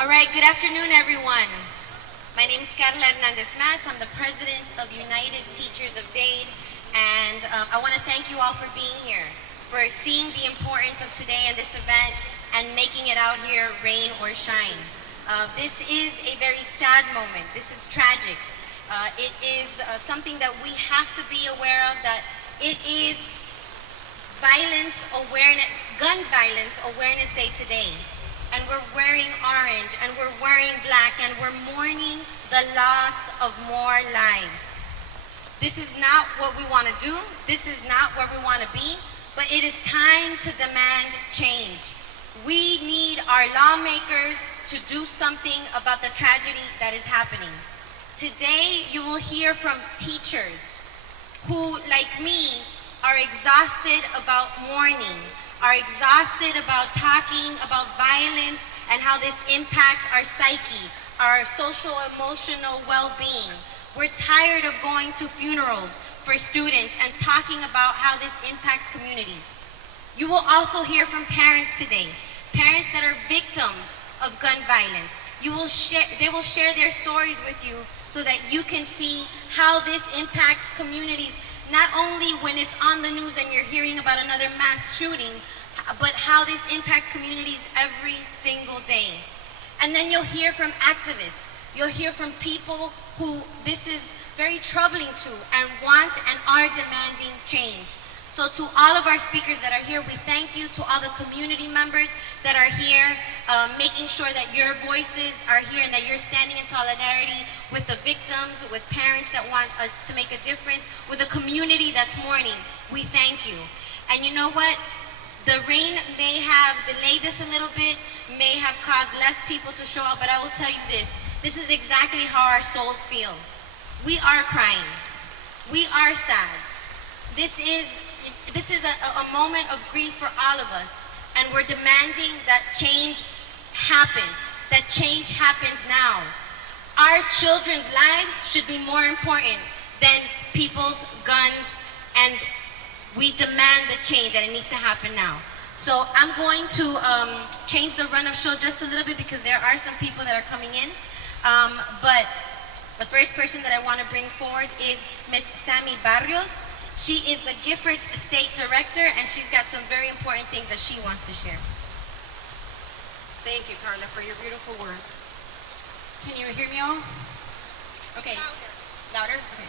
All right, good afternoon, everyone. My name is Carla Hernandez-Matz. I'm the president of United Teachers of Dade, and I want to thank you all for being here, for seeing the importance of today and this event, and making it out here, rain or shine. This is a very sad moment. This is tragic. It is something that we have to be aware of, that it is Gun Violence Awareness Day today. And we're wearing orange, and we're wearing black, and we're mourning the loss of more lives. This is not what we want to do. This is not where we want to be, but it is time to demand change. We need our lawmakers to do something about the tragedy that is happening. Today, you will hear from teachers who, like me, are exhausted about mourning, are exhausted about talking about violence and how this impacts our psyche, our social, emotional well-being. We're tired of going to funerals for students and talking about how this impacts communities. You will also hear from parents today, parents that are victims of gun violence. They will share their stories with you so that you can see how this impacts communities, not only when it's on the news and you're hearing about another mass shooting, but how this impacts communities every single day. And then you'll hear from activists. You'll hear from people who this is very troubling to and want and are demanding change. So to all of our speakers that are here, we thank you. To all the community members that are here, making sure that your voices are here and that you're standing in solidarity with the victims, with parents that want to make a difference, with a community that's mourning. We thank you. And you know what? The rain may have delayed this a little bit, may have caused less people to show up, but I will tell you this. This is exactly how our souls feel. We are crying. We are sad. This is a moment of grief for all of us, and we're demanding that change happens, that change happens now. Our children's lives should be more important than people's guns, and we demand the change, and it needs to happen now. So I'm going to change the run of show just a little bit because there are some people that are coming in. But the first person that I want to bring forward is Ms. Sammy Barrios. She is the Giffords State Director, and she's got some very important things that she wants to share. Thank you, Carla, for your beautiful words. Can you hear me all? Okay. Louder? Okay.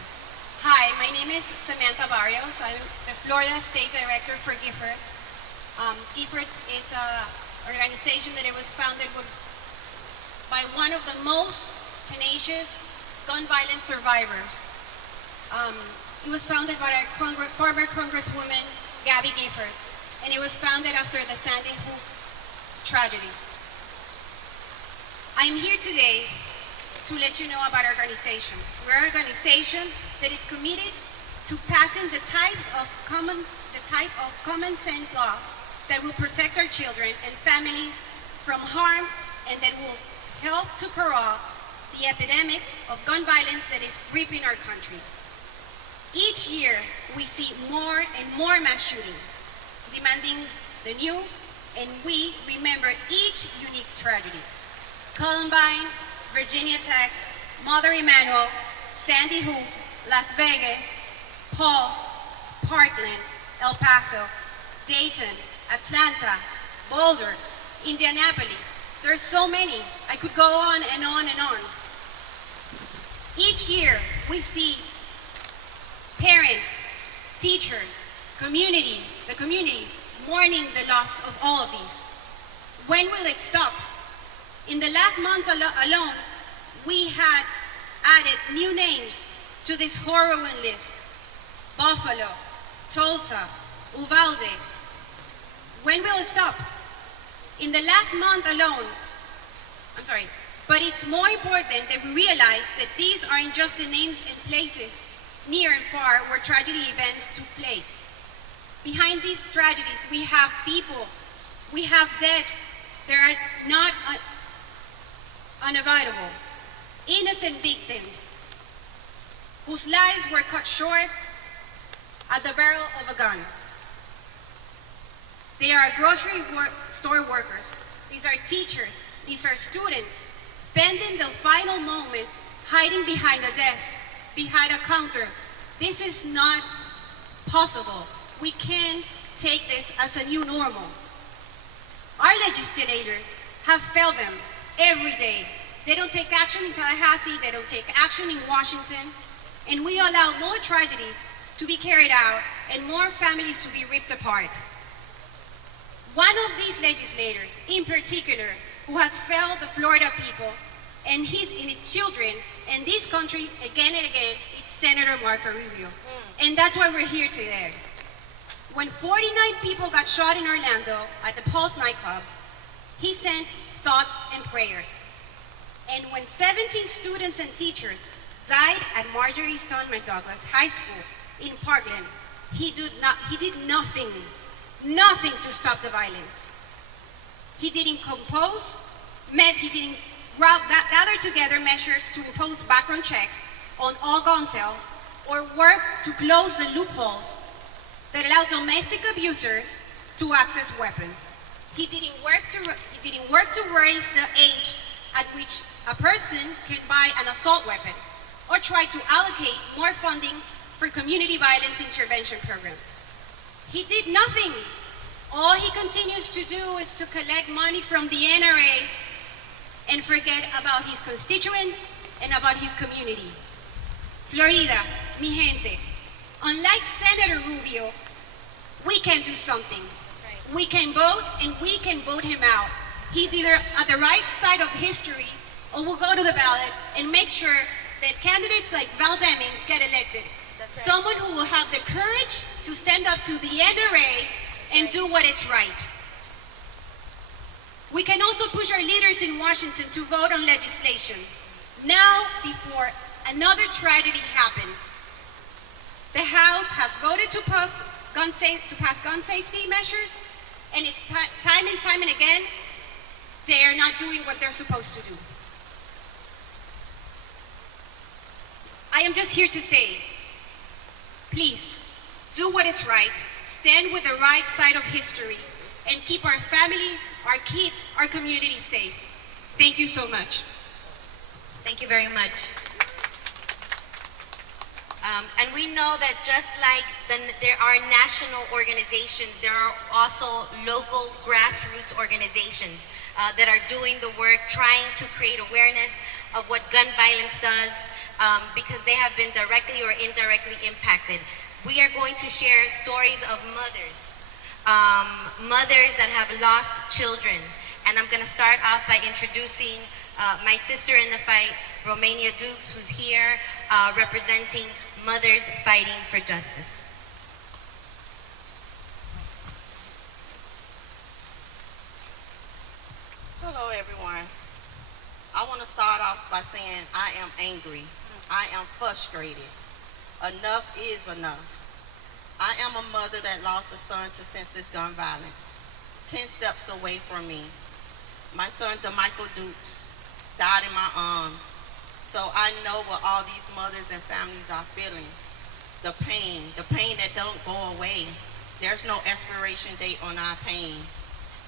Hi, my name is Samantha Barrios. I'm the Florida State Director for Giffords. Giffords is an organization that it was founded by one of the most tenacious gun violence survivors. It was founded by our former Congresswoman, Gabby Giffords, and it was founded after the Sandy Hook tragedy. I'm here today to let you know about our organization. We're an organization that is committed to passing the type of common sense laws that will protect our children and families from harm, and that will help to curb the epidemic of gun violence that is gripping our country. Each year, we see more and more mass shootings demanding the news, and we remember each unique tragedy. Columbine, Virginia Tech, Mother Emanuel, Sandy Hook, Las Vegas, Pulse, Parkland, El Paso, Dayton, Atlanta, Boulder, Indianapolis. There are so many. I could go on and on and on. Each year, we see parents, teachers, the communities mourning the loss of all of these. When will it stop? In the last months alone, we had added new names to this horrifying list. Buffalo, Tulsa, Uvalde. When will it stop? In the last month alone, but it's more important that we realize that these aren't just the names and places near and far where tragedy events took place. Behind these tragedies, we have people, we have deaths that are not unavoidable. Innocent victims whose lives were cut short at the barrel of a gun. They are grocery store workers. These are teachers, These are students spending the final moments hiding behind a desk, behind a counter. This is not possible. We can't take this as a new normal. Our legislators have failed them every day. They don't take action in Tallahassee, they don't take action in Washington, and we allow more tragedies to be carried out and more families to be ripped apart. One of these legislators, in particular, who has failed the Florida people and its children and this country again and again, it's Senator Marco Rubio. And that's why we're here today. When 49 people got shot in Orlando at the Pulse nightclub, he sent thoughts and prayers. And when 17 students and teachers died at Marjorie Stone McDouglas High School in Parkland, he did nothing to stop the violence. He didn't gather together measures to impose background checks on all gun sales or work to close the loopholes that allow domestic abusers to access weapons. He didn't work to raise the age at which a person can buy an assault weapon or try to allocate more funding for community violence intervention programs. He did nothing. All he continues to do is to collect money from the NRA and forget about his constituents and about his community. Florida, mi gente, unlike Senator Rubio, we can do something. We can vote, and we can vote him out. He's either at the right side of history, or we'll go to the ballot and make sure that candidates like Val Demings get elected. Right. Someone who will have the courage to stand up to the NRA and do what is right. We can also push our leaders in Washington to vote on legislation now before another tragedy happens. The House has voted to pass gun safety measures, and it's time and again, they are not doing what they're supposed to do. I am just here to say, please, do what is right, stand with the right side of history, and keep our families, our kids, our community safe. Thank you so much. Thank you very much. And we know that just like there are national organizations, there are also local grassroots organizations that are doing the work, trying to create awareness of what gun violence does, because they have been directly or indirectly impacted. We are going to share stories of mothers that have lost children. And I'm going to start off by introducing my sister in the fight, Romania Dukes, who's here representing Mothers Fighting for Justice. Hello, everyone. I want to start off by saying I am angry. I am frustrated. Enough is enough. I am a mother that lost a son to senseless gun violence, 10 steps away from me. My son, DeMichael Dukes, died in my arms. So I know what all these mothers and families are feeling. The pain that don't go away. There's no expiration date on our pain.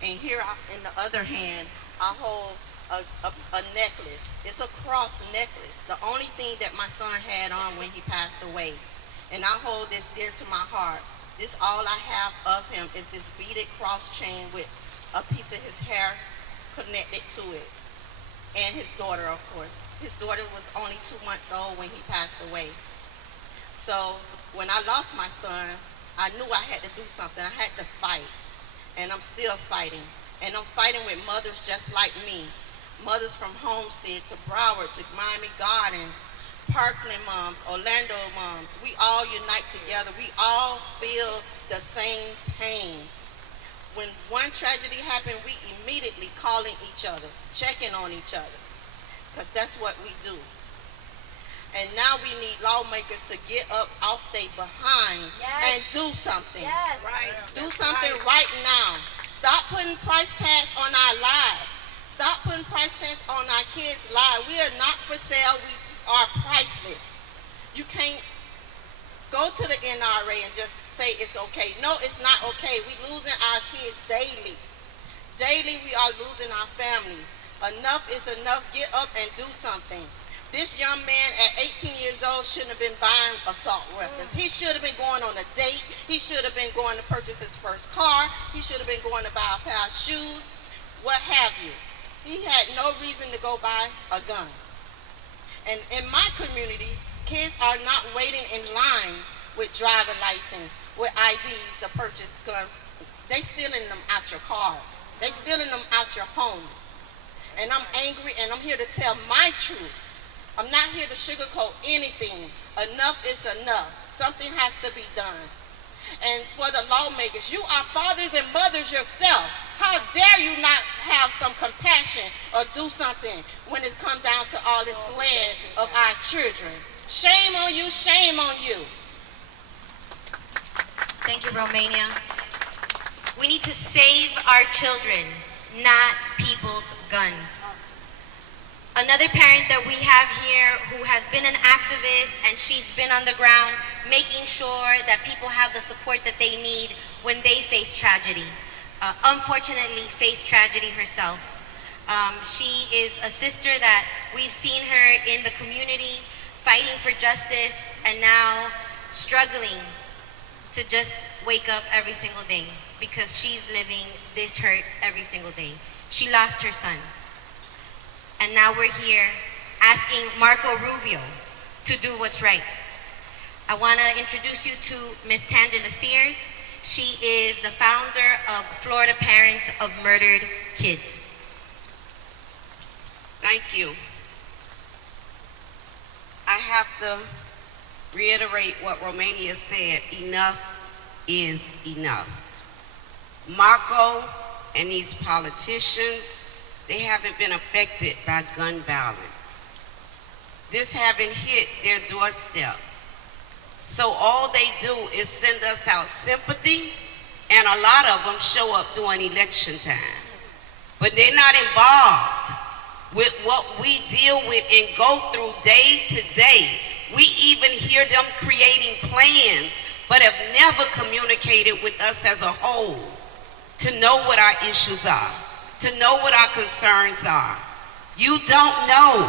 And here in the other hand, I hold a necklace. It's a cross necklace. The only thing that my son had on when he passed away. And I hold this dear to my heart. This all I have of him is this beaded cross chain with a piece of his hair connected to it. And his daughter, of course. His daughter was only 2 months old when he passed away. So when I lost my son, I knew I had to do something. I had to fight. And I'm still fighting. And I'm fighting with mothers just like me. Mothers from Homestead to Broward to Miami Gardens, Parkland moms, Orlando moms. We all unite together. We all feel the same pain. When one tragedy happened, we immediately calling each other, checking on each other, because that's what we do. And now we need lawmakers to get up off their behinds and do something. Yes. Right. Do something right now. Stop putting price tags on our lives. Stop putting price tags on our kids' lives. We are not for sale. We are priceless. You can't go to the NRA and just say it's okay. No, it's not okay. We're losing our kids daily. Daily we are losing our families. Enough is enough. Get up and do something. This young man at 18 years old shouldn't have been buying assault weapons. He should have been going on a date. He should have been going to purchase his first car. He should have been going to buy a pair of shoes, what have you. He had no reason to go buy a gun. And in my community, kids are not waiting in lines with driver license, with IDs to purchase guns. They stealing them out your cars. They stealing them out your homes. And I'm angry, and I'm here to tell my truth. I'm not here to sugarcoat anything. Enough is enough. Something has to be done. And for the lawmakers, you are fathers and mothers yourself. How dare you not have some compassion or do something when it comes down to all this slaying of our children? Shame on you, shame on you. Thank you, Romania. We need to save our children, not people's guns. Another parent that we have here who has been an activist, and she's been on the ground making sure that people have the support that they need when they face tragedy. Unfortunately, faced tragedy herself. She is a sister that we've seen her in the community fighting for justice, and now struggling to just wake up every single day because she's living this hurt every single day. She lost her son. And now we're here asking Marco Rubio to do what's right. I want to introduce you to Ms. Tangela Sears. She is the founder of Florida Parents of Murdered Kids. Thank you. I have to reiterate what Romania said. Enough is enough. Marco and these politicians, they haven't been affected by gun violence. This haven't hit their doorstep. So all they do is send us out sympathy, and a lot of them show up during election time. But they're not involved with what we deal with and go through day to day. We even hear them creating plans, but have never communicated with us as a whole to know what our issues are, to know what our concerns are. You don't know,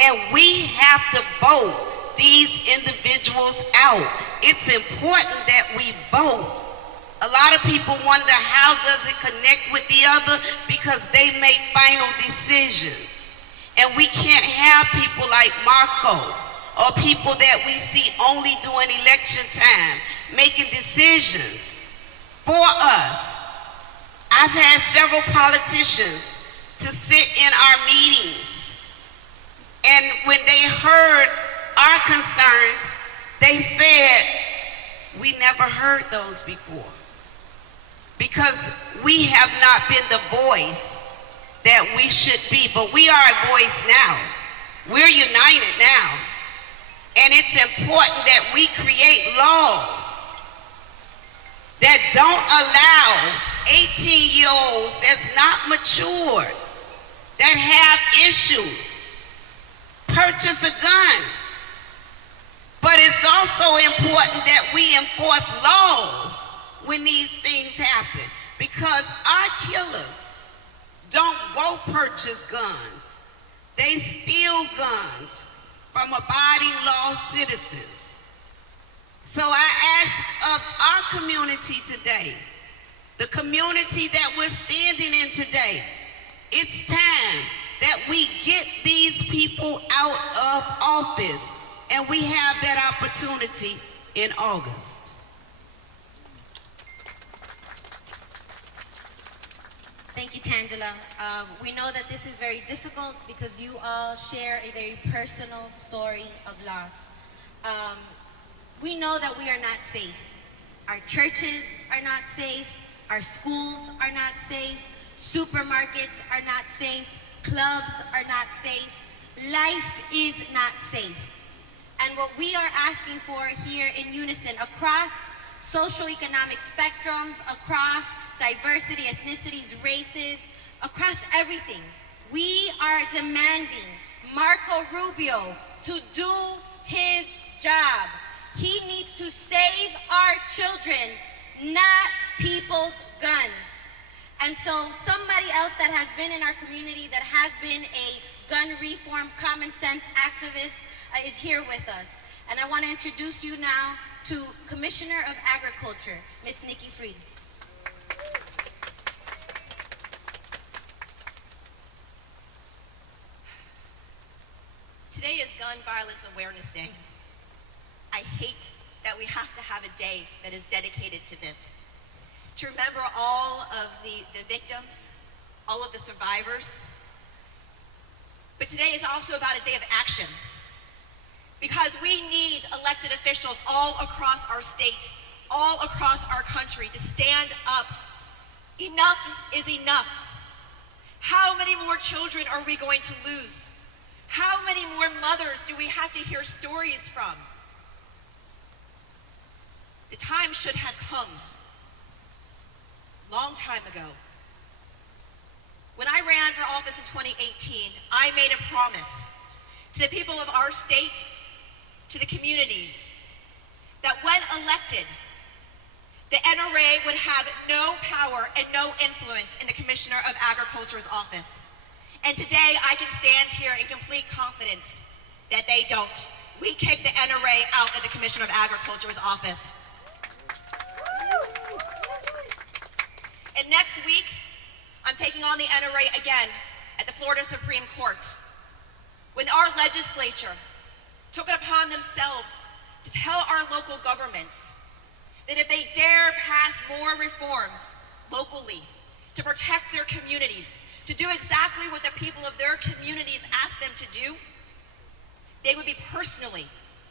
and we have to vote these individuals out. It's important that we vote. A lot of people wonder, how does it connect with the other? Because they make final decisions. And we can't have people like Marco or people that we see only during election time making decisions for us. I've had several politicians to sit in our meetings, and when they heard our concerns, they said, we never heard those before, because we have not been the voice that we should be. But we are a voice now. We're united now. And it's important that we create laws that don't allow 18-year-olds that's not matured, that have issues, purchase a gun. But it's also important that we enforce laws when these things happen, because our killers don't go purchase guns. They steal guns from abiding law citizens. So I ask of our community today, the community that we're standing in today, it's time that we get these people out of office, and we have that opportunity in August. Thank you, Tangela. We know that this is very difficult because you all share a very personal story of loss. We know that we are not safe. Our churches are not safe. Our schools are not safe. Supermarkets are not safe. Clubs are not safe. Life is not safe. And what we are asking for here in unison across socioeconomic spectrums, across diversity, ethnicities, races, across everything, we are demanding Marco Rubio to do his job. He needs to save our children, not people's guns. And so somebody else that has been in our community, that has been a gun reform common sense activist, is here with us. And I want to introduce you now to Commissioner of Agriculture, Ms. Nikki Fried. Today is Gun Violence Awareness Day. I hate that we have to have a day that is dedicated to this, to remember all of the victims, all of the survivors. But today is also about a day of action, because we need elected officials all across our state, all across our country to stand up. Enough is enough. How many more children are we going to lose? How many more mothers do we have to hear stories from? The time should have come a long time ago. When I ran for office in 2018, I made a promise to the people of our state, to the communities, that when elected, the NRA would have no power and no influence in the Commissioner of Agriculture's office. And today I can stand here in complete confidence that they don't. We kicked the NRA out of the Commissioner of Agriculture's office. And next week, I'm taking on the NRA again at the Florida Supreme Court, when our legislature took it upon themselves to tell our local governments that if they dare pass more reforms locally to protect their communities, to do exactly what the people of their communities asked them to do, they would be personally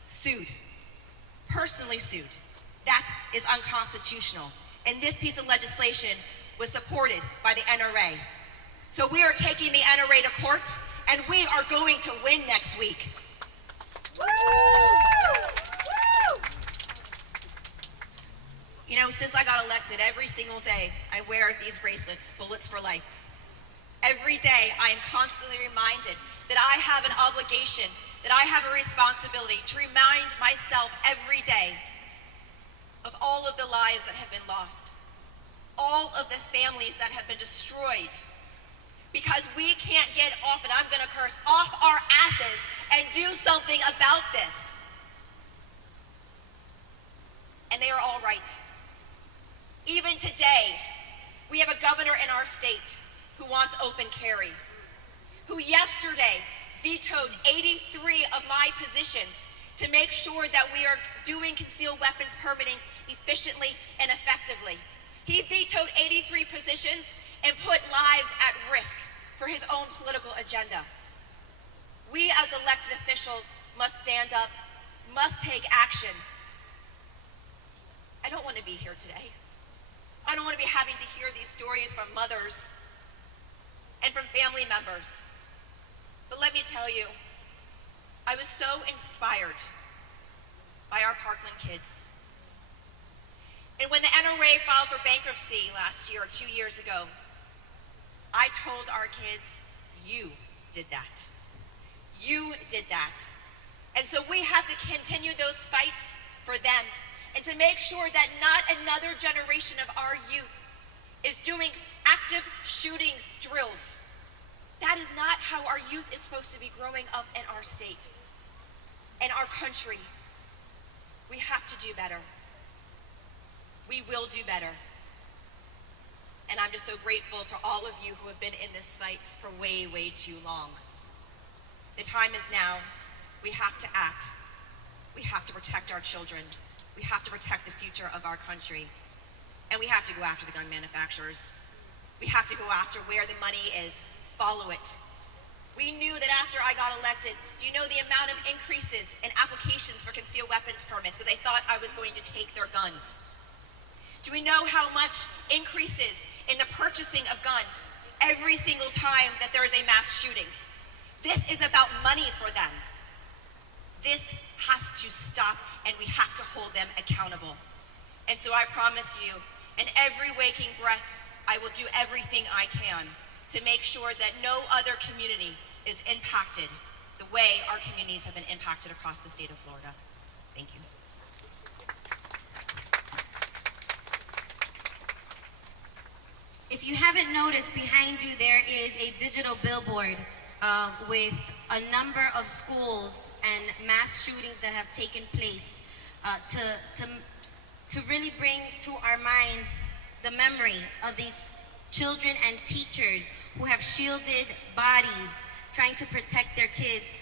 sued. Personally sued. That is unconstitutional. And this piece of legislation was supported by the NRA. So we are taking the NRA to court, and we are going to win next week. You know, since I got elected, every single day I wear these bracelets, Bullets for Life. Every day I am constantly reminded that I have an obligation, that I have a responsibility to remind myself every day of all of the lives that have been lost, all of the families that have been destroyed, because we can't get off, and I'm gonna curse, off our asses and do something about this. And they are all right. Even today, we have a governor in our state who wants open carry, who yesterday vetoed 83 of my positions to make sure that we are doing concealed weapons permitting efficiently and effectively. He vetoed 83 positions and put lives at risk for his own political agenda. We as elected officials must stand up, must take action. I don't want to be here today. I don't want to be having to hear these stories from mothers and from family members. But let me tell you, I was so inspired by our Parkland kids. And when the NRA filed for bankruptcy last year, 2 years ago, I told our kids, you did that. You did that. And so we have to continue those fights for them, and to make sure that not another generation of our youth is doing active shooting drills. That is not how our youth is supposed to be growing up in our state, in our country. We have to do better. We will do better. And I'm just so grateful for all of you who have been in this fight for way, way too long. The time is now. We have to act. We have to protect our children. We have to protect the future of our country. And we have to go after the gun manufacturers. We have to go after where the money is. Follow it. We knew that after I got elected, do you know the amount of increases in applications for concealed weapons permits because they thought I was going to take their guns? Do we know how much increases in the purchasing of guns every single time that there is a mass shooting? This is about money for them. This has to stop, and we have to hold them accountable. And so I promise you, in every waking breath, I will do everything I can to make sure that no other community is impacted the way our communities have been impacted across the state of Florida. Thank you. If you haven't noticed, behind you there is a digital billboard with a number of schools and mass shootings that have taken place to really bring to our mind the memory of these children and teachers who have shielded bodies, trying to protect their kids,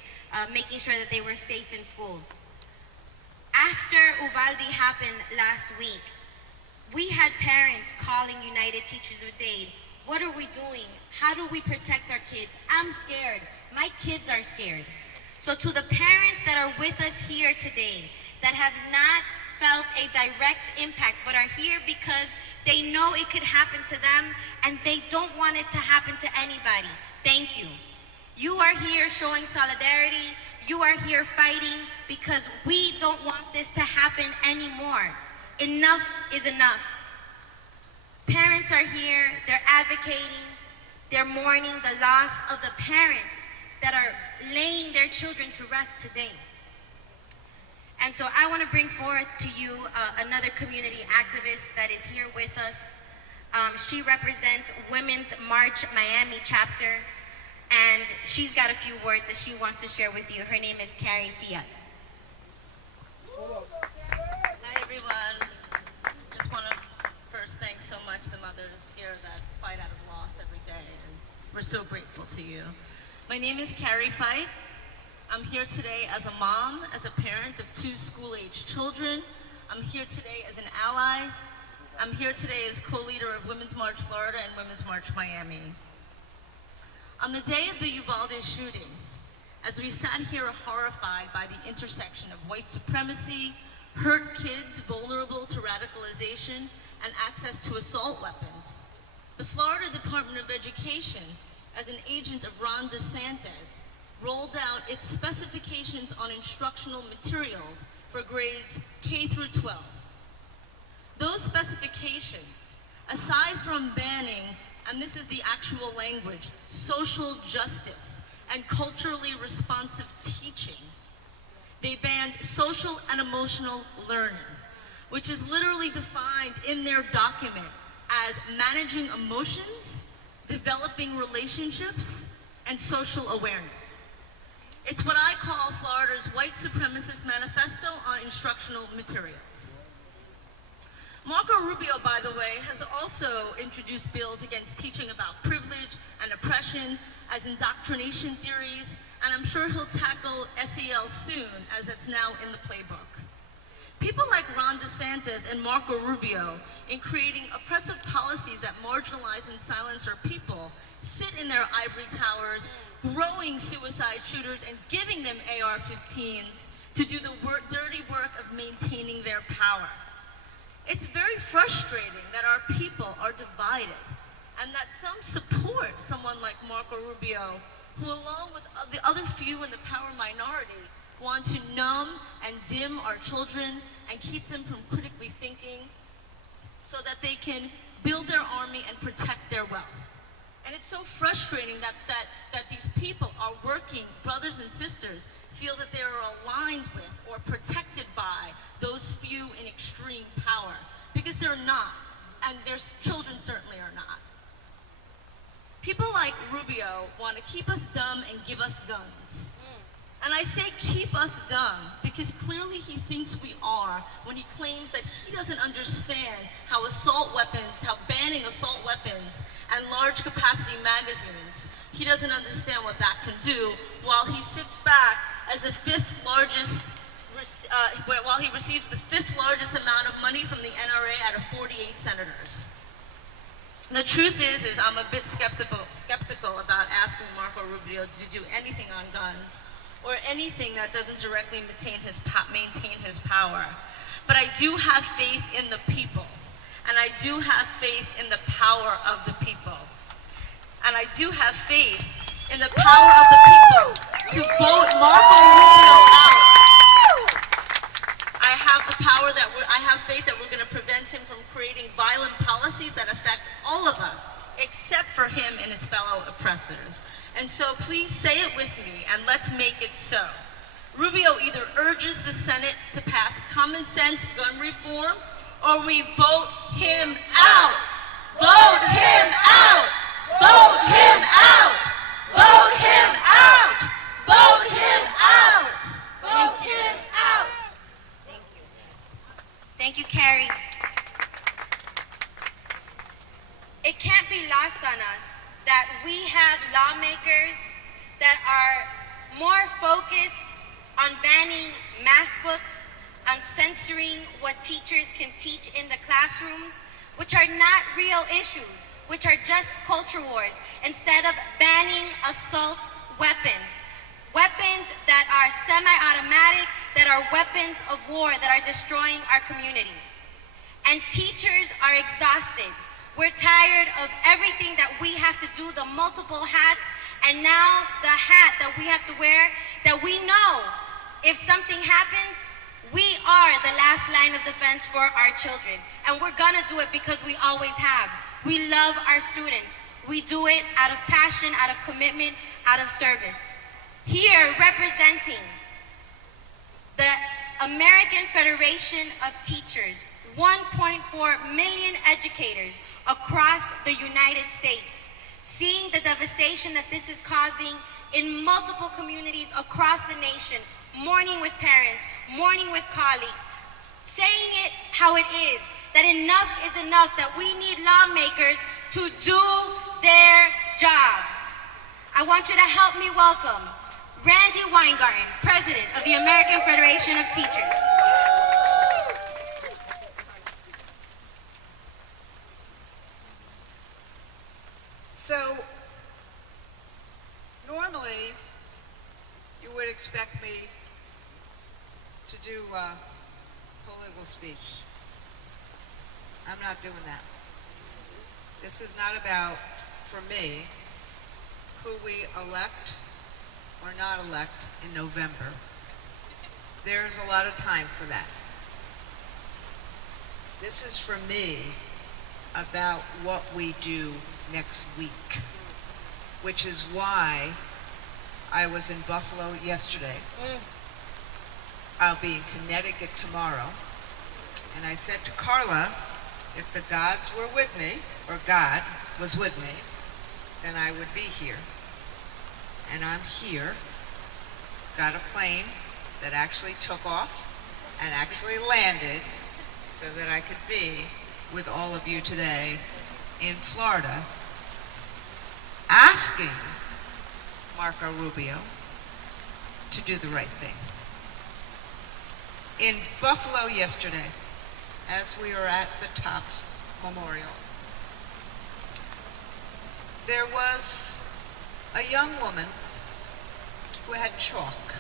making sure that they were safe in schools. After Uvalde happened last week, we had parents calling United Teachers with Aid. What are we doing? How do we protect our kids? I'm scared. My kids are scared. So to the parents that are with us here today, that have not felt a direct impact, but are here because they know it could happen to them and they don't want it to happen to anybody, thank you. You are here showing solidarity. You are here fighting because we don't want this to happen anymore. Enough is enough. Parents are here, they're advocating, they're mourning the loss of the parents that are laying their children to rest today. And so I want to bring forth to you another community activist that is here with us. She represents Women's March Miami chapter, and she's got a few words that she wants to share with you. Her name is Carrie Fiat. Hi everyone. Just want to first thank so much the mothers here that fight out of loss every day, and we're so grateful to you. My name is Carrie Fiat. I'm here today as a mom, as a parent of 2 school-age children. I'm here today as an ally. I'm here today as co-leader of Women's March Florida and Women's March Miami. On the day of the Uvalde shooting, as we sat here horrified by the intersection of white supremacy, hurt kids vulnerable to radicalization, and access to assault weapons, the Florida Department of Education, as an agent of Ron DeSantis, rolled out its specifications on instructional materials for grades K through 12. Those specifications, aside from banning, and this is the actual language, social justice and culturally responsive teaching, they banned social and emotional learning, which is literally defined in their document as managing emotions, developing relationships, and social awareness. It's what I call Florida's white supremacist manifesto on instructional materials. Marco Rubio, by the way, has also introduced bills against teaching about privilege and oppression as indoctrination theories, and I'm sure he'll tackle SEL soon, as it's now in the playbook. People like Ron DeSantis and Marco Rubio, in creating oppressive policies that marginalize and silence our people, sit in their ivory towers, growing suicide shooters and giving them AR-15s to do the dirty work of maintaining their power. It's very frustrating that our people are divided and that some support someone like Marco Rubio, who along with the other few in the power minority want to numb and dim our children and keep them from critically thinking so that they can build their army and protect their wealth. And it's so frustrating that these people, our working brothers and sisters, feel that they are aligned with or protected by those few in extreme power, because they're not, and their children certainly are not. People like Rubio want to keep us dumb and give us guns. And I say keep us dumb because clearly he thinks we are when he claims that he doesn't understand how assault weapons, how banning assault weapons and large capacity magazines, he doesn't understand what that can do, while he sits back as the while he receives the 5th largest amount of money from the NRA out of 48 senators. The truth is I'm a bit skeptical about asking Marco Rubio to do anything on guns or anything that doesn't directly maintain his power. But I do have faith in the people, and I do have faith in the power of the people. And I do have faith in the power of the people to vote Marco Rubio out. I have faith that we're going to prevent him from creating violent policies that affect all of us, except for him and his fellow oppressors. And so please say it with me, and let's make it so. Rubio either urges the Senate to pass common sense gun reform, or we vote him out. Vote him out! Vote him out! Vote him out! Vote him out! Vote him out! Thank you, Carrie. It can't be lost on us that we have lawmakers that are more focused on banning math books, on censoring what teachers can teach in the classrooms, which are not real issues, which are just culture wars, instead of banning assault weapons. Weapons that are semi-automatic, that are weapons of war, that are destroying our communities. And teachers are exhausted. We're tired of everything that we have to do, the multiple hats, and now the hat that we have to wear, that we know if something happens, we are the last line of defense for our children. And we're gonna do it because we always have. We love our students. We do it out of passion, out of commitment, out of service. Here, representing the American Federation of Teachers, 1.4 million educators across the United States, seeing the devastation that this is causing in multiple communities across the nation, mourning with parents, mourning with colleagues, saying it how it is, that enough is enough, that we need lawmakers to do their job. I want you to help me welcome Randy Weingarten, President of the American Federation of Teachers. So, normally, you would expect me to do a political speech. I'm not doing that. This is not about, for me, who we elect or not elect in November. There's a lot of time for that. This is for me about what we do next week, which is why I was in Buffalo yesterday. I'll be in Connecticut tomorrow. And I said to Carla, if the gods were with me, or God was with me, then I would be here. And I'm here, got a plane that actually took off and actually landed so that I could be with all of you today in Florida, asking Marco Rubio to do the right thing. In Buffalo yesterday, as we were at the Topps Memorial, there was a young woman who had chalk,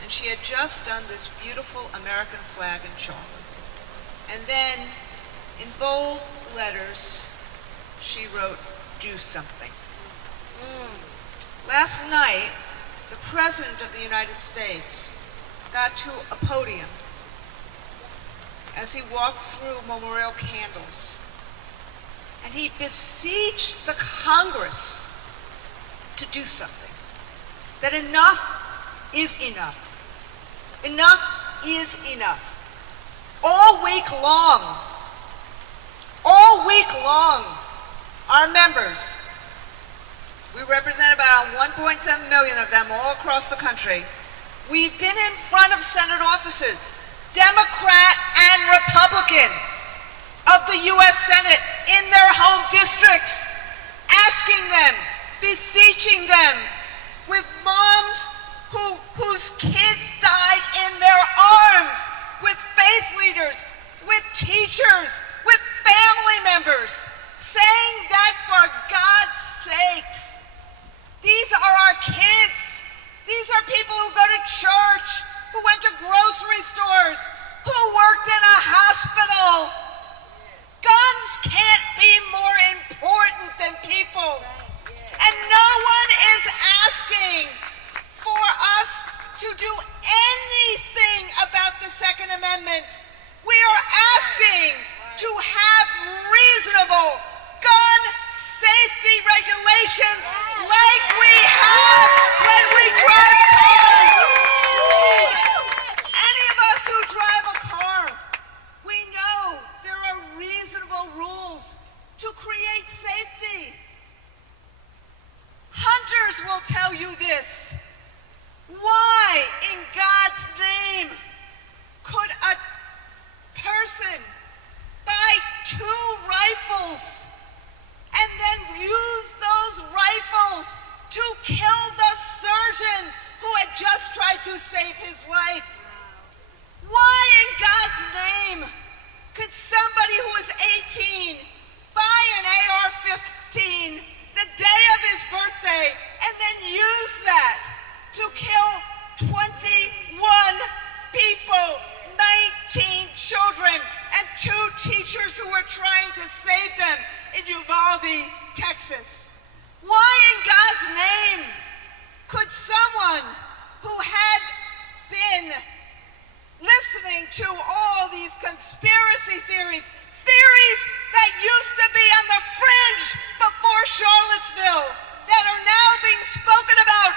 and she had just done this beautiful American flag in chalk. And then, in bold letters, she wrote, "Do something." Last night, the President of the United States got to a podium as he walked through memorial candles, and he beseeched the Congress to do something. That enough is enough. Enough is enough. All week long, our members, we represent about 1.7 million of them all across the country, we've been in front of Senate offices, Democrat and Republican, of the U.S. Senate in their home districts, asking them, beseeching them, with moms whose kids died in their arms, with faith leaders, with teachers, with family members, saying that for God's sakes, these are our kids. These are people who go to church, who went to grocery stores, who worked in a hospital. Guns can't be more important than people. And no one is asking for us to do anything about the Second Amendment. We are asking to have reasonable gun safety regulations like we have when we drive cars. Any of us who drive a car, we know there are reasonable rules to numbers will tell you this. Why, in God's name, could a person buy 2 rifles and then use those rifles to kill the surgeon who had just tried to save his life? Why in God's name could somebody who was 18 buy an AR-15 the day of his birthday and then use that to kill 21 people, 19 children, and 2 teachers who were trying to save them in Uvalde, Texas? Why in God's name could someone who had been listening to all these conspiracy theories that used to be on the fringe before Charlottesville, that are now being spoken about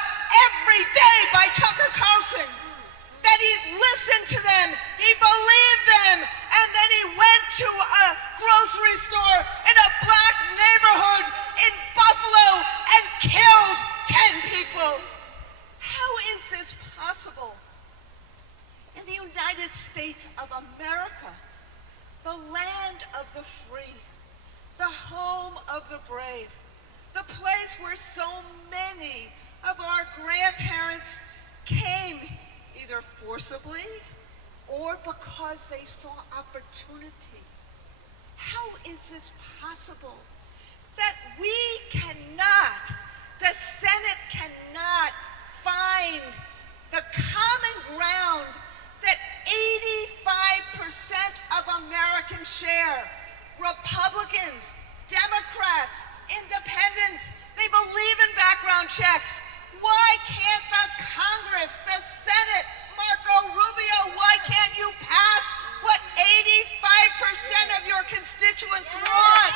every day by Tucker Carlson, that he listened to them, he believed them, and then he went to a grocery store in a black neighborhood in Buffalo and killed 10 people. How is this possible? In the United States of America, the land of the free, the home of the brave, the place where so many of our grandparents came, either forcibly or because they saw opportunity. How is this possible that we cannot, the Senate cannot find the common ground that 85% of Americans share? Republicans, Democrats, independents, they believe in background checks. Why can't the Congress, the Senate, Marco Rubio, why can't you pass what 85% of your constituents want?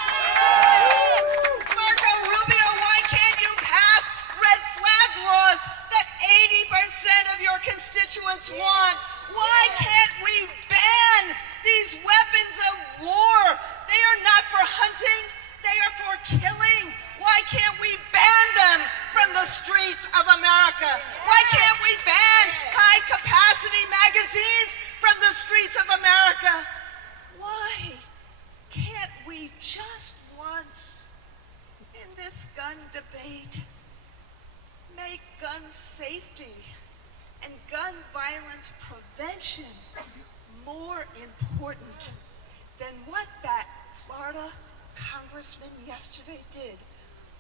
Marco Rubio, why can't you pass red flag laws that 80% of your constituents want? Why can't we ban these weapons of war? They are not for hunting, they are for killing. Why can't we ban them from the streets of America? Why can't we ban high-capacity magazines from the streets of America? Why can't we just once, in this gun debate, make gun safety and gun violence prevention more important than what that Florida congressman yesterday did,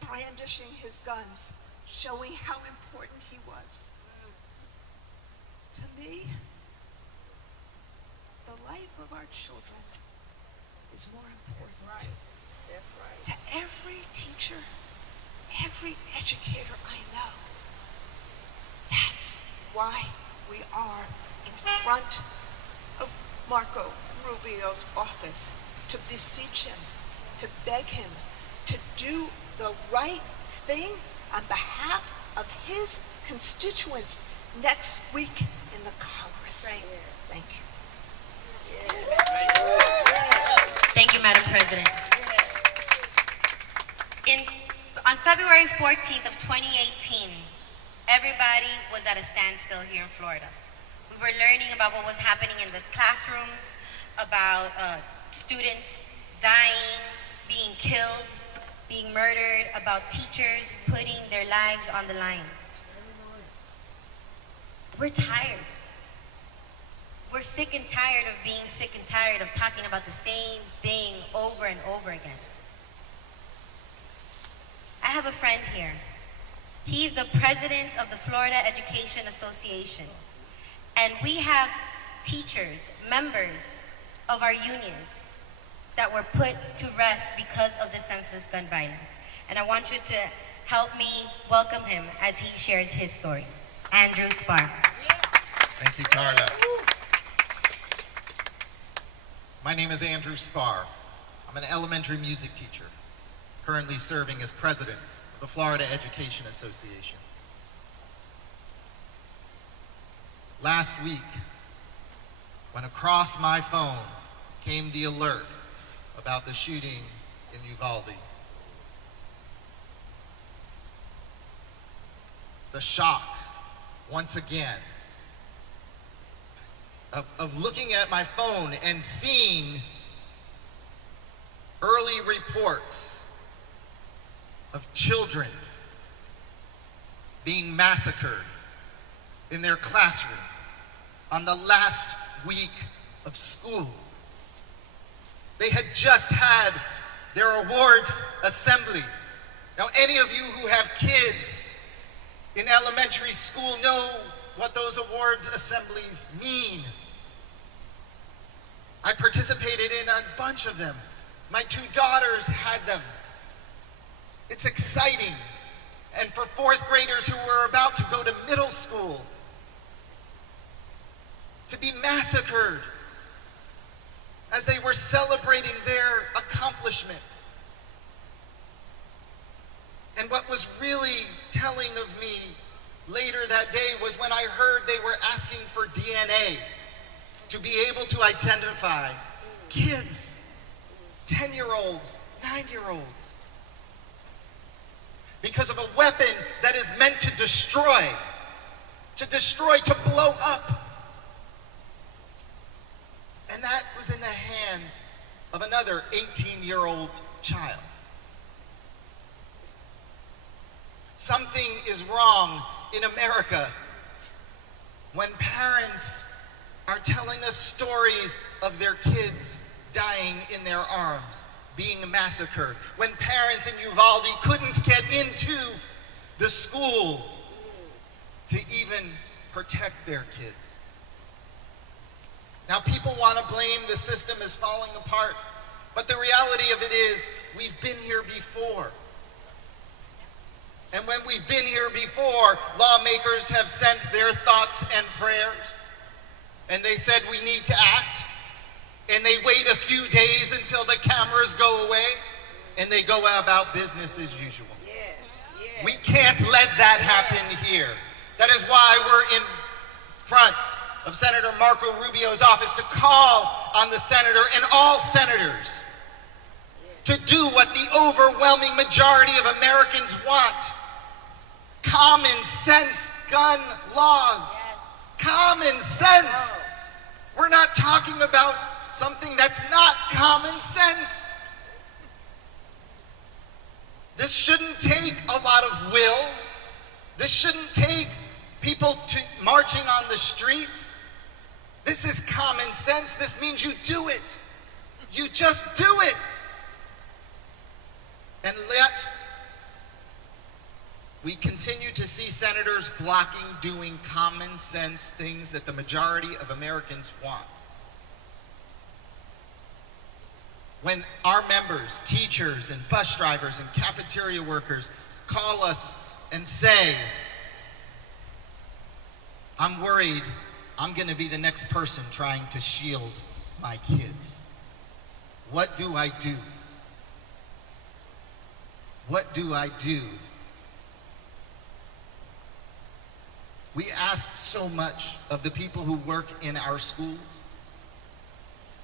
brandishing his guns, showing how important he was? To me, the life of our children is more important. That's right. To every teacher, every educator I know, that's why we are in front of Marco Rubio's office, to beseech him, to beg him to do the right thing on behalf of his constituents next week in the Congress. Right. Thank you. Thank you, Madam President. On February 14th of 2018, everybody was at a standstill here in Florida. We were learning about what was happening in the classrooms, about students dying, being killed, being murdered, about teachers putting their lives on the line. We're tired. We're sick and tired of being sick and tired of talking about the same thing over and over again. I have a friend here. He's the president of the Florida Education Association. And we have teachers, members of our unions that were put to rest because of the senseless gun violence. And I want you to help me welcome him as he shares his story. Andrew Spar. Thank you, Carla. My name is Andrew Spar. I'm an elementary music teacher, currently serving as president of the Florida Education Association. Last week, when across my phone came the alert about the shooting in Uvalde, the shock, once again, of looking at my phone and seeing early reports of children being massacred in their classroom on the last week of school. They had just had their awards assembly. Now, any of you who have kids in elementary school know what those awards assemblies mean. I participated in a bunch of them. My two daughters had them. It's exciting. And for fourth graders who were about to go to middle school, to be massacred as they were celebrating their accomplishment. And what was really telling of me later that day was when I heard they were asking for DNA to be able to identify kids, 10-year-olds, 9-year-olds, because of a weapon that is meant to destroy, to blow up. And that was in the hands of another 18-year-old child. Something is wrong in America when parents are telling us stories of their kids dying in their arms, being massacred. When parents in Uvalde couldn't get into the school to even protect their kids. Now, people want to blame the system as falling apart, but the reality of it is we've been here before. And when we've been here before, lawmakers have sent their thoughts and prayers, and they said we need to act, and they wait a few days until the cameras go away, and they go about business as usual. We can't let that happen here. That is why we're in front of Senator Marco Rubio's office to call on the senator and all senators to do what the overwhelming majority of Americans want. Common sense gun laws. Common sense. We're not talking about something that's not common sense. This shouldn't take a lot of will. This shouldn't take people marching on the streets. This is common sense. This means you do it. You just do it. And let we continue to see senators blocking doing common sense things that the majority of Americans want. When our members, teachers and bus drivers and cafeteria workers call us and say, I'm worried I'm going to be the next person trying to shield my kids. What do I do? What do I do? We ask so much of the people who work in our schools,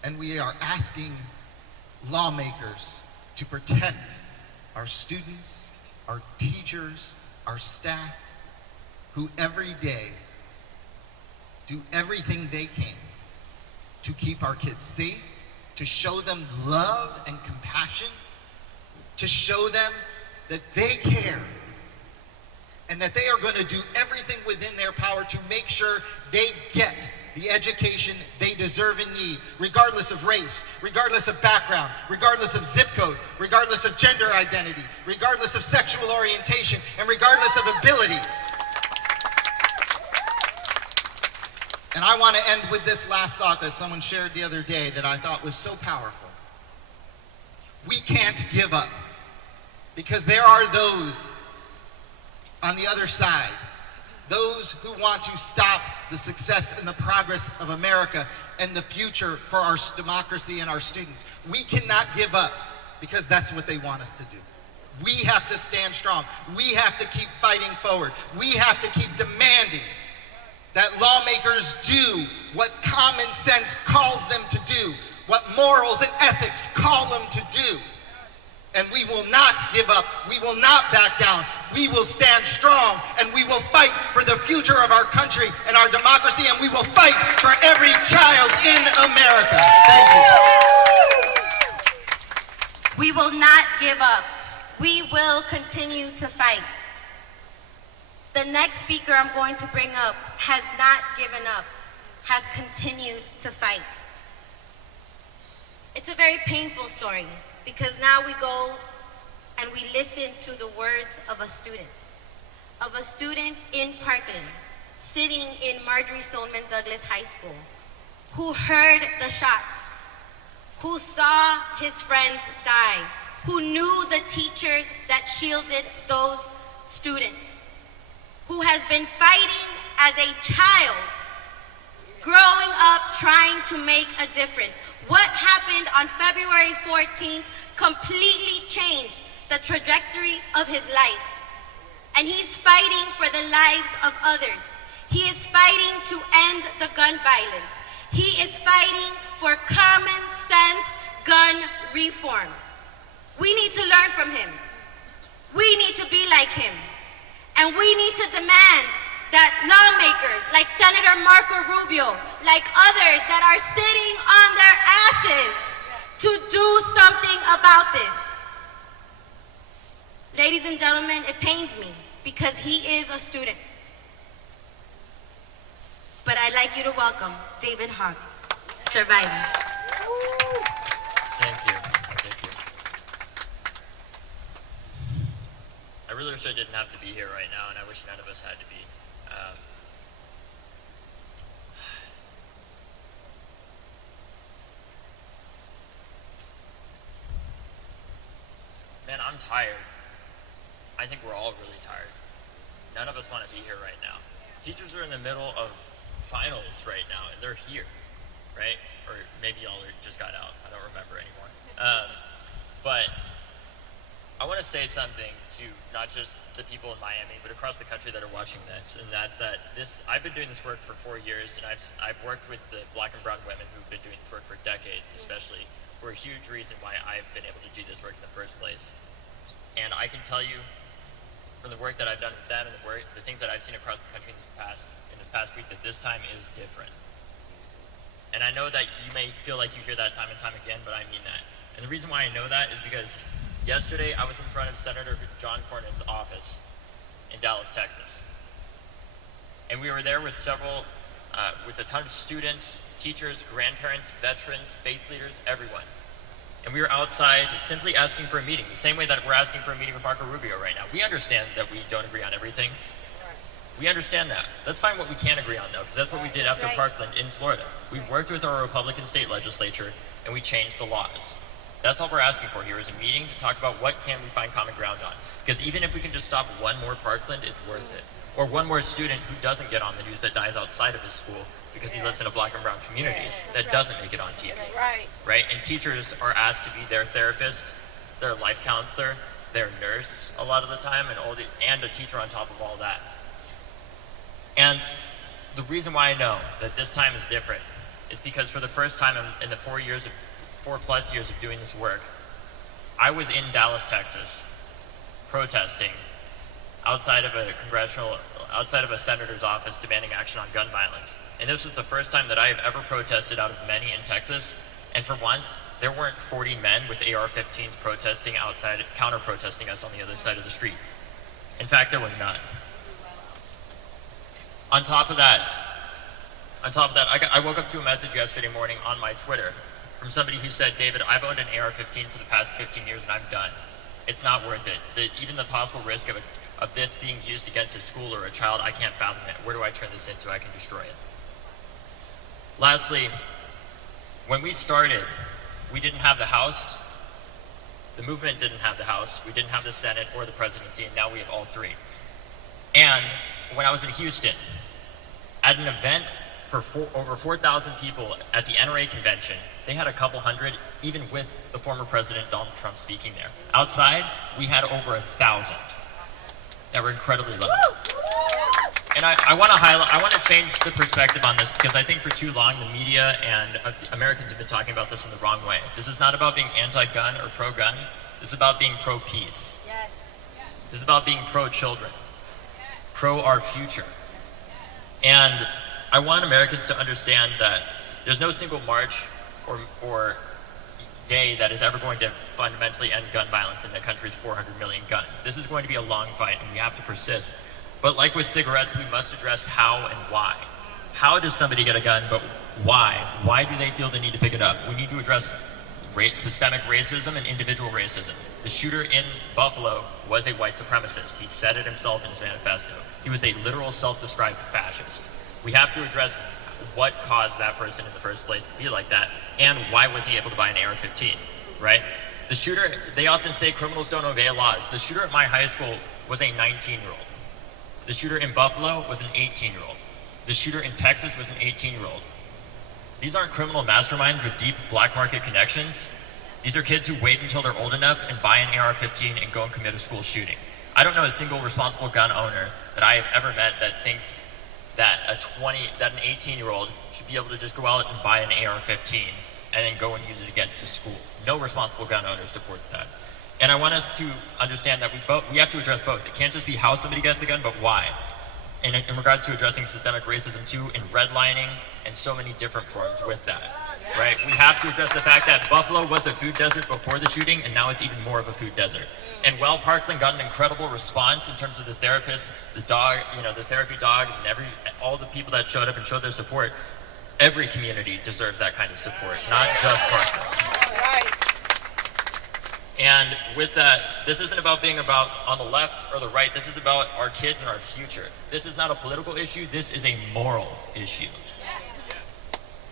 and we are asking lawmakers to protect our students, our teachers, our staff, who every day do everything they can to keep our kids safe, to show them love and compassion, to show them that they care, and that they are going to do everything within their power to make sure they get the education they deserve and need, regardless of race, regardless of background, regardless of zip code, regardless of gender identity, regardless of sexual orientation, and regardless of ability. And I want to end with this last thought that someone shared the other day that I thought was so powerful. We can't give up, because there are those on the other side, those who want to stop the success and the progress of America and the future for our democracy and our students. We cannot give up, because that's what they want us to do. We have to stand strong. We have to keep fighting forward. We have to keep demanding that lawmakers do what common sense calls them to do, what morals and ethics call them to do. And we will not give up. We will not back down. We will stand strong, and we will fight future of our country and our democracy, and we will fight for every child in America. Thank you. We will not give up. We will continue to fight. The next speaker I'm going to bring up has not given up, has continued to fight. It's a very painful story because now we go and we listen to the words of a student in Parkland, sitting in Marjorie Stoneman Douglas High School, who heard the shots, who saw his friends die, who knew the teachers that shielded those students, who has been fighting as a child, growing up trying to make a difference. What happened on February 14th completely changed the trajectory of his life. And he's fighting for the lives of others. He is fighting to end the gun violence. He is fighting for common sense gun reform. We need to learn from him. We need to be like him. And we need to demand that lawmakers like Senator Marco Rubio, like others that are sitting on their asses to do something about this. Ladies and gentlemen, it pains me because he is a student. But I'd like you to welcome David Hogg, survivor. Thank you. Thank you. I really wish I didn't have to be here right now, and I wish none of us had to be. Man, I'm tired. I think we're all really tired. None of us want to be here right now. Teachers are in the middle of finals right now, and they're here, right? Or maybe y'all just got out. I don't remember anymore. But I want to say something to not just the people in Miami, but across the country that are watching this, and that's that I've been doing this work for 4 years, and I've worked with the Black and brown women who've been doing this work for decades, especially, were a huge reason why I've been able to do this work in the first place. And I can tell you, from the work that I've done with them and the things that I've seen across the country in this past week, that this time is different. And I know that you may feel like you hear that time and time again, but I mean that. And the reason why I know that is because yesterday I was in front of Senator John Cornyn's office in Dallas, Texas. And we were there with with a ton of students, teachers, grandparents, veterans, faith leaders, everyone. And we were outside simply asking for a meeting, the same way that we're asking for a meeting with Marco Rubio right now. We understand that we don't agree on everything. We understand that. Let's find what we can agree on, though, because that's what we did after Parkland in Florida. We worked with our Republican state legislature, and we changed the laws. That's all we're asking for here, is a meeting to talk about what can we find common ground on. Because even if we can just stop one more Parkland, it's worth it. Or one more student who doesn't get on the news that dies outside of his school because he lives in a Black and brown community that doesn't make it on TV. Right? And teachers are asked to be their therapist, their life counselor, their nurse a lot of the time, and a teacher on top of all that. And the reason why I know that this time is different is because for the first time in the 4+ years of doing this work, I was in Dallas, Texas, protesting outside of a senator's office demanding action on gun violence. And this was the first time that I have ever protested out of many in Texas. And for once, there weren't 40 men with AR-15s protesting outside, counter-protesting us on the other side of the street. In fact, there were none. On top of that, I woke up to a message yesterday morning on my Twitter from somebody who said, David, I've owned an AR-15 for the past 15 years and I'm done. It's not worth it. Even the possible risk of this being used against a school or a child, I can't fathom it. Where do I turn this in so I can destroy it? Lastly, when we started, we didn't have the House. The movement didn't have the House. We didn't have the Senate or the presidency, and now we have all three. And when I was in Houston, at an event for over 4,000 people at the NRA convention, they had a couple hundred, even with the former President Donald Trump speaking there. Outside, we had over 1,000 that were incredibly low. And I want to change the perspective on this because I think for too long the media and Americans have been talking about this in the wrong way. This is not about being anti-gun or pro-gun. This is about being pro-peace. This is about being pro-children, pro our future. And I want Americans to understand that there's no single march or day that is ever going to fundamentally end gun violence in the country's 400 million guns. This is going to be a long fight, and we have to persist. But like with cigarettes, we must address how and why. How does somebody get a gun, but why? Why do they feel the need to pick it up? We need to address systemic racism and individual racism. The shooter in Buffalo was a white supremacist. He said it himself in his manifesto. He was a literal self-described fascist. We have to address what caused that person in the first place to be like that, and why was he able to buy an AR-15, right? The shooter, they often say criminals don't obey laws. The shooter at my high school was a 19-year-old. The shooter in Buffalo was an 18-year-old. The shooter in Texas was an 18-year-old. These aren't criminal masterminds with deep black market connections. These are kids who wait until they're old enough and buy an AR-15 and go and commit a school shooting. I don't know a single responsible gun owner that I have ever met that thinks that an 18-year-old should be able to just go out and buy an AR-15 and then go and use it against a school. No responsible gun owner supports that. And I want us to understand that we have to address both. It can't just be how somebody gets a gun, but why. And in regards to addressing systemic racism too, and redlining, and so many different forms with that, right? We have to address the fact that Buffalo was a food desert before the shooting, and now it's even more of a food desert. And while Parkland got an incredible response in terms of the therapists, the therapy dogs, and all the people that showed up and showed their support, every community deserves that kind of support, not just Parkland. Right. And with that, this isn't about being about on the left or the right. This is about our kids and our future. This is not a political issue. This is a moral issue.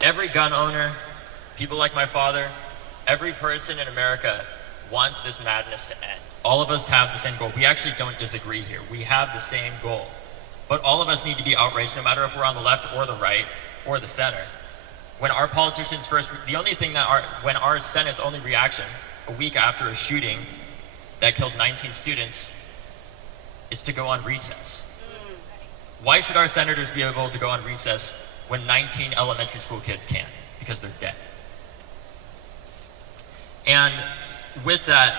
Every gun owner, people like my father, every person in America wants this madness to end. All of us have the same goal. We actually don't disagree here. We have the same goal. But all of us need to be outraged, no matter if we're on the left or the right or the center. When our politicians when our Senate's only reaction a week after a shooting that killed 19 students is to go on recess. Why should our senators be able to go on recess when 19 elementary school kids can't? Because they're dead. And with that,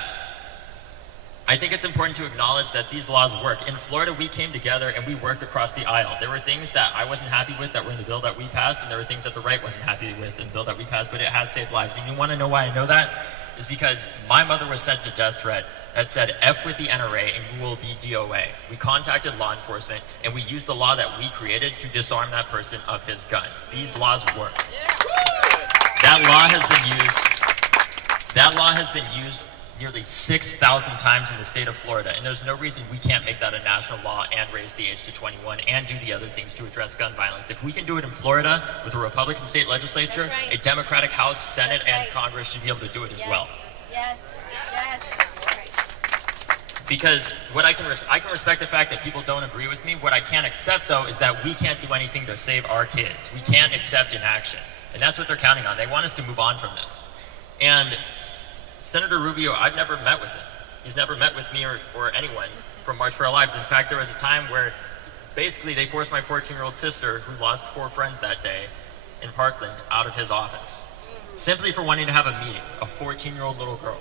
I think it's important to acknowledge that these laws work. In Florida, we came together and we worked across the aisle. There were things that I wasn't happy with that were in the bill that we passed, and there were things that the right wasn't happy with in the bill that we passed, but it has saved lives. And you want to know why I know that? Is because my mother was sent a death threat that said, F with the NRA and you will be DOA. We contacted law enforcement and we used the law that we created to disarm that person of his guns. These laws work. That law has been used nearly 6,000 times in the state of Florida, and there's no reason we can't make that a national law and raise the age to 21 and do the other things to address gun violence. If we can do it in Florida with a Republican state legislature, Right. a Democratic House, Senate, That's right. and Congress should be able to do it as well. Yes. Because I can respect the fact that people don't agree with me. What I can't accept, though, is that we can't do anything to save our kids. We can't accept inaction. And that's what they're counting on. They want us to move on from this. And Senator Rubio, I've never met with him. He's never met with me or anyone from March for Our Lives. In fact, there was a time where basically they forced my 14-year-old sister, who lost 4 friends that day in Parkland, out of his office. Simply for wanting to have a meeting, a 14-year-old little girl.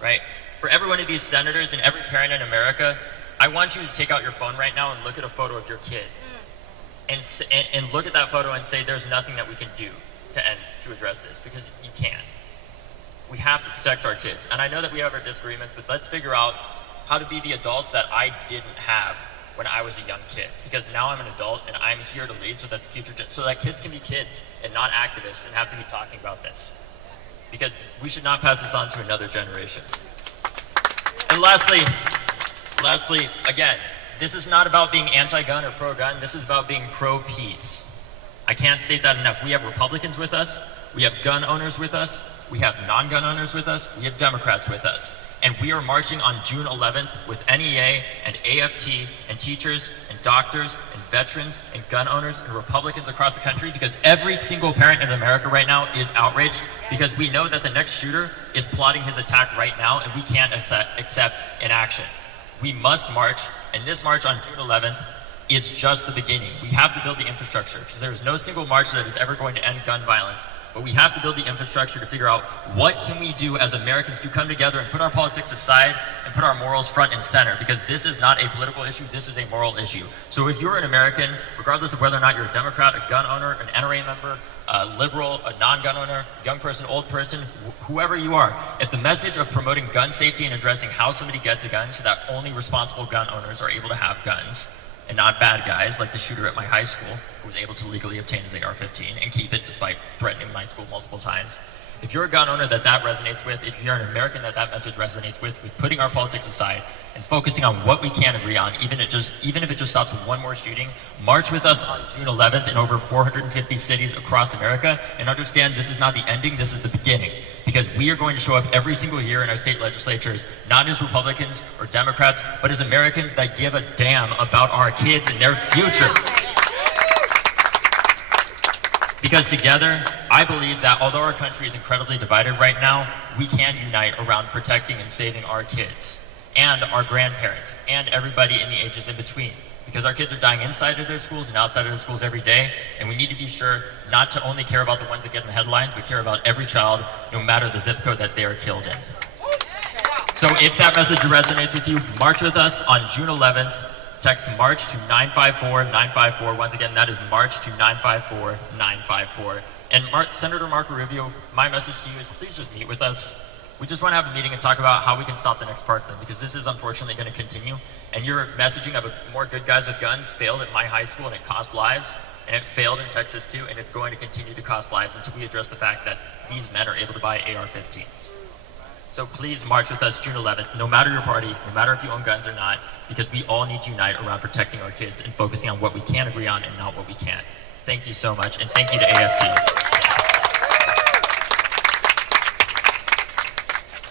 Right? For every one of these senators and every parent in America, I want you to take out your phone right now and look at a photo of your kid. And look at that photo and say there's nothing that we can do to address this, because you can't. We have to protect our kids. And I know that we have our disagreements, but let's figure out how to be the adults that I didn't have when I was a young kid. Because now I'm an adult and I'm here to lead so that kids can be kids and not activists and have to be talking about this. Because we should not pass this on to another generation. And lastly, again, this is not about being anti-gun or pro-gun. This is about being pro-peace. I can't state that enough. We have Republicans with us. We have gun owners with us. We have non-gun owners with us. We have Democrats with us. And we are marching on June 11th with NEA and AFT and teachers and doctors and veterans and gun owners and Republicans across the country, because every single parent in America right now is outraged because we know that the next shooter is plotting his attack right now, and we can't accept inaction. We must march, and this march on June 11th is just the beginning. We have to build the infrastructure, because there is no single march that is ever going to end gun violence. But we have to build the infrastructure to figure out what can we do as Americans to come together and put our politics aside and put our morals front and center, because this is not a political issue, this is a moral issue. So if you're an American, regardless of whether or not you're a Democrat, a gun owner, an NRA member, a liberal, a non-gun owner, young person, old person, whoever you are, if the message of promoting gun safety and addressing how somebody gets a gun so that only responsible gun owners are able to have guns, and not bad guys like the shooter at my high school who was able to legally obtain his AR-15 and keep it despite threatening my school multiple times. If you're a gun owner that resonates with, if you're an American that message resonates with putting our politics aside and focusing on what we can agree on, even if it just stops with one more shooting, march with us on June 11th in over 450 cities across America, and understand this is not the ending, this is the beginning. Because we are going to show up every single year in our state legislatures, not as Republicans or Democrats, but as Americans that give a damn about our kids and their future. Because together, I believe that although our country is incredibly divided right now, we can unite around protecting and saving our kids and our grandparents and everybody in the ages in between. Because our kids are dying inside of their schools and outside of their schools every day, and we need to be sure not to only care about the ones that get in the headlines, but care about every child, no matter the zip code that they are killed in. So if that message resonates with you, march with us on June 11th. Text MARCH to 954-954. Once again, that is MARCH to 954-954. And Senator Marco Rubio, my message to you is please just meet with us. We just want to have a meeting and talk about how we can stop the next Parkland, because this is unfortunately going to continue. And your messaging of more good guys with guns failed at my high school and it cost lives. And it failed in Texas too, and it's going to continue to cost lives until we address the fact that these men are able to buy AR-15s. So please march with us June 11th, no matter your party, no matter if you own guns or not, because we all need to unite around protecting our kids and focusing on what we can agree on and not what we can't. Thank you so much, and thank you to AFT.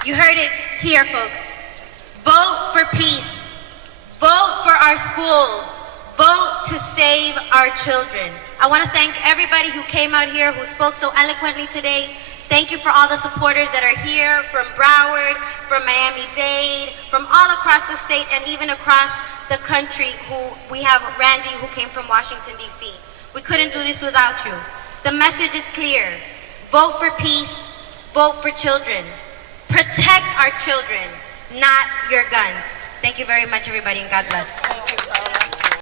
You heard it here, folks. Vote for peace. Vote for our schools. Vote to save our children. I want to thank everybody who came out here, who spoke so eloquently today. Thank you for all the supporters that are here from Broward, from Miami-Dade, from all across the state and even across the country. We have Randy who came from Washington, D.C. We couldn't do this without you. The message is clear. Vote for peace. Vote for children. Protect our children, not your guns. Thank you very much, everybody, and God bless.